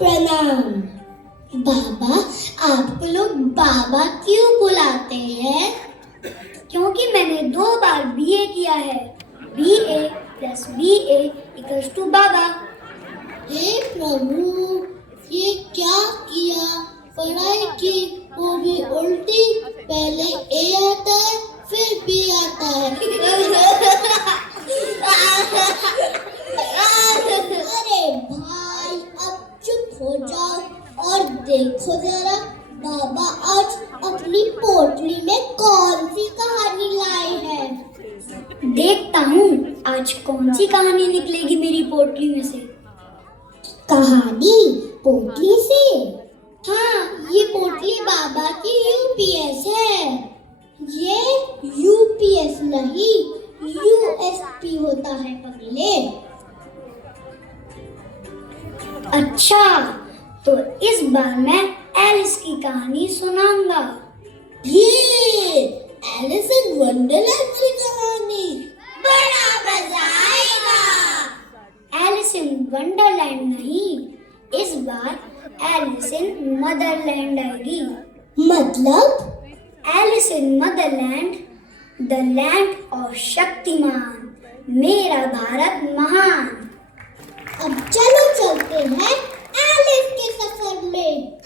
प्रणाम। बाबा, आपको लोग बाबा क्यों बुलाते हैं? क्योंकि मैंने 2 बार बीए किया है। BA + BA = बाबा। हे प्रभु, ये क्या किया? पढ़ाई की वो भी उल्टी, पहले ए आता है फिर बी आता है। अरे भाई, अब चुप हो जाओ और देखो जरा बाबा आज अपनी पोटली में कौन सी कहानी लाए हैं। देखता हूँ आज कौन सी कहानी निकलेगी मेरी पोटली में से। कहानी पोटली से? हाँ, ये पोटली बाबा की यूपीएस है। ये यूपीएस नहीं, यूएसपी होता है पगले। अच्छा, तो इस बार मैं एलिस की कहानी सुनाऊंगा। ये एलिस इन वंडरलैंड की कहानी, बड़ा मजा आएगा। एलिस इन वंडरलैंड नहीं, इस बार एलिस इन मदरलैंड आएगी। मतलब? Alice in motherland, the land of Shaktimaan, मेरा भारत महान। अब चलो चलते हैं एलिस के सफर में।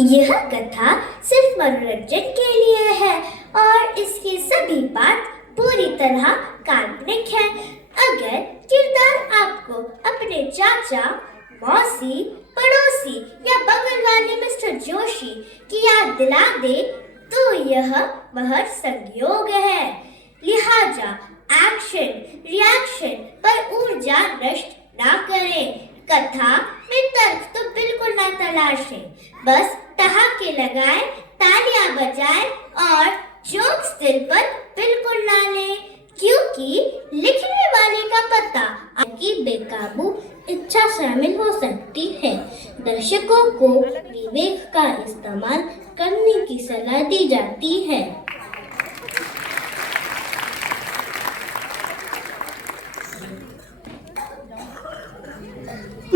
यह कथा सिर्फ मनोरंजन के लिए है और इसकी सभी बात पूरी तरह काल्पनिक है। अगर किरदार आपको अपने चाचा, मौसी, पड़ोसी या बगल वाले मिस्टर जोशी की याद दिला दे तो यह महज संयोग है। लिहाजा एक्शन रिएक्शन पर ऊर्जा नष्ट ना करें। कथा में तर्क तो बिल्कुल ना तलाशें, बस ठहाके लगाएं, तालियां बजाएं और जोक्स दिल पर बिल्कुल ना लें, क्योंकि लिखने वाले का पता आपकी बेकाबू इच्छा शामिल हो सकती है। दर्शकों को विवेक का इस्तेमाल करने की सलाह दी जाती है।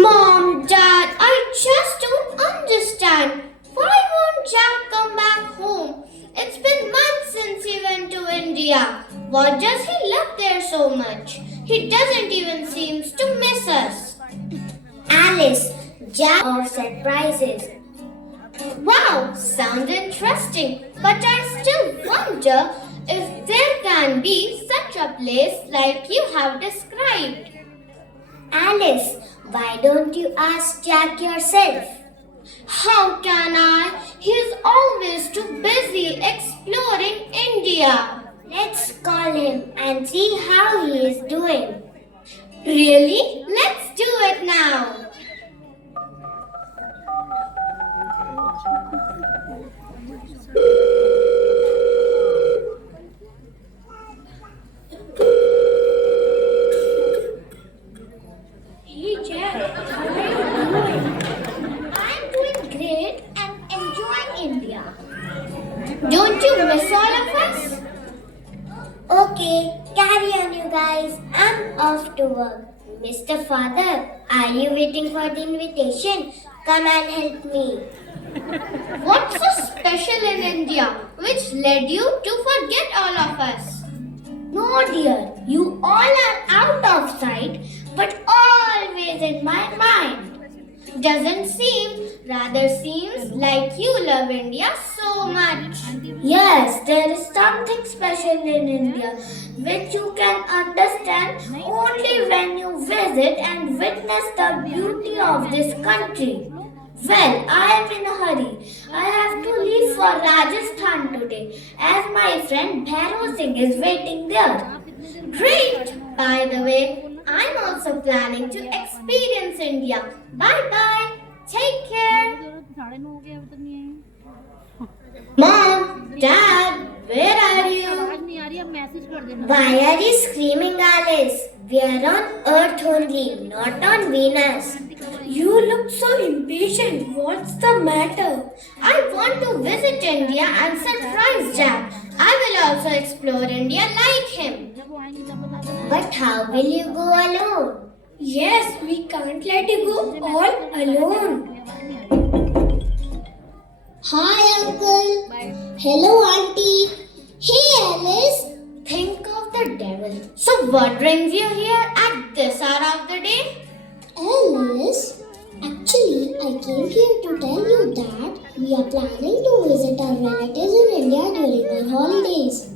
Mom, Dad, I just don't understand. Why won't Jack come back home? It's been months since he went to India. What does he love there so much? He doesn't even seem to miss us. Alice, Jack or surprises? Wow, sounds interesting. But I still wonder if there can be such a place like you have described. Alice, why don't you ask Jack yourself? How can I? He's always too busy exploring India. Let's call him and see how he is doing. Really? Let's do it now. Hey Jack, how are you doing? I'm doing great and enjoying India. Don't you miss all of us? Okay, carry on you guys. I'm off to work. Mr. Father, are you waiting for the invitation? Come and help me. What's so special in India which led you to forget all of us? No dear, you all are out of sight but always in my mind. Doesn't seem, rather seems like you love India so much. Yes, there is something special in India which you can understand only when you visit and witness the beauty of this country. Well, I am in a hurry. I have to leave for Rajasthan today as my friend Bhairo Singh is waiting there. Great! By the way, I'm also planning to experience India. Bye-bye. Take care. Mom, Dad, where are you? Why are you screaming, Alice? We are on Earth only, not on Venus. You look so impatient. What's the matter? I want to visit India and surprise Jack. I will also explore India like him. But how will you go alone? Yes, we can't let you go all alone. Hi, Uncle. Hello, Auntie. Hey, Alice. Think of the devil. So what brings you here at this hour of the day? Alice, actually, I came here to tell you that we are planning to visit our relatives in India during our holidays.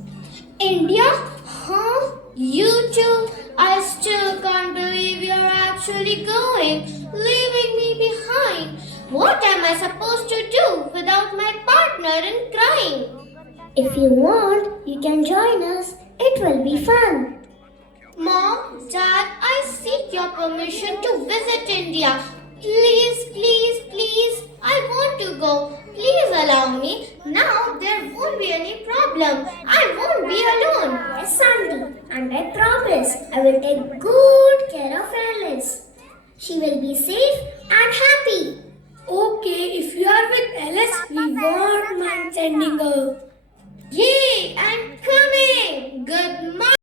India? Huh? You too? I still can't believe you're actually going, leaving me behind. What am I supposed to do without my partner in crime? If you want, you can join us. It will be fun. Mom, Dad, I seek your permission to visit India. Please, please, please, I want to go. Please allow me. Now there won't be any problem. I won't be alone. Yes, Auntie, and I promise I will take good care of Alice. She will be safe and happy. Okay, if you are with Alice, we won't mind sending her. Yay, I'm coming. Good morning.